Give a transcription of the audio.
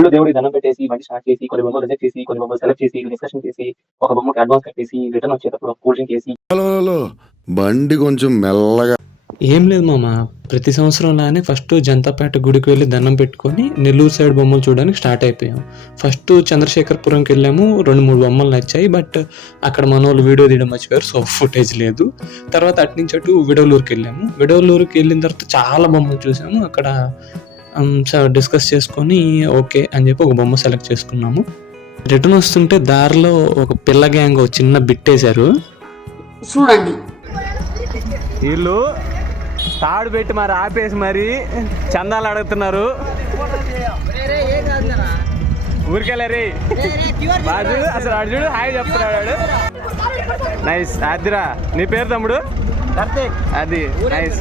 Full దేవుడికి దండం పెట్టేసి బండి స్టార్ట్ చేసి కొన్ని బొమ్మలు రిజెక్ట్ చేసి కొన్ని బొమ్మలు సెలెక్ట్ చేసి డిస్కషన్ చేసి ఒక బొమ్మకి అడ్వాన్స్ కట్టేసి రిటర్న్ వచ్చేటప్పుడు కూల్ డ్రింక్ వేసి బండి కొంచెం మెల్లగా. ఏం లేదు మామ, ప్రతి సంవత్సరంలానే ఫస్ట్ జంతాపేట గుడికి వెళ్ళి దండం పెట్టుకొని నెల్లూరు సైడ్ బొమ్మలు చూడడానికి స్టార్ట్ అయిపోయాం. ఫస్ట్ చంద్రశేఖరపురంకి వెళ్ళాము, 2-3 బొమ్మలు నచ్చాయి. బట్ అక్కడ మన వాళ్ళు వీడియో తీయడం మర్చిపోయారు, సో ఫుటేజ్ లేదు. తర్వాత అట్నుంచి అటు విడవలూరుకి వెళ్ళాము. విడవలూరుకి వెళ్ళిన తర్వాత చాలా బొమ్మలు చూసాము. అక్కడ డిస్కస్ చేసుకొని ఓకే అని చెప్పి ఒక బొమ్మ సెలెక్ట్ చేసుకున్నాము. రిటర్న్ వస్తుంటే దారిలో ఒక పిల్ల గ్యాంగ్ చిన్న బిట్టేశారు. చూడండి, వీళ్ళు తాడు పెట్టి మరి ఆపేసి మరి చందాలు అడుగుతున్నారు. ఊరికెళ్ళారే బాజు అసలు అర్జుడు హాయ్ చెప్తున్నాడు. నైస్. అదిరా నీ పేరు తమ్ముడు? అది నైస్.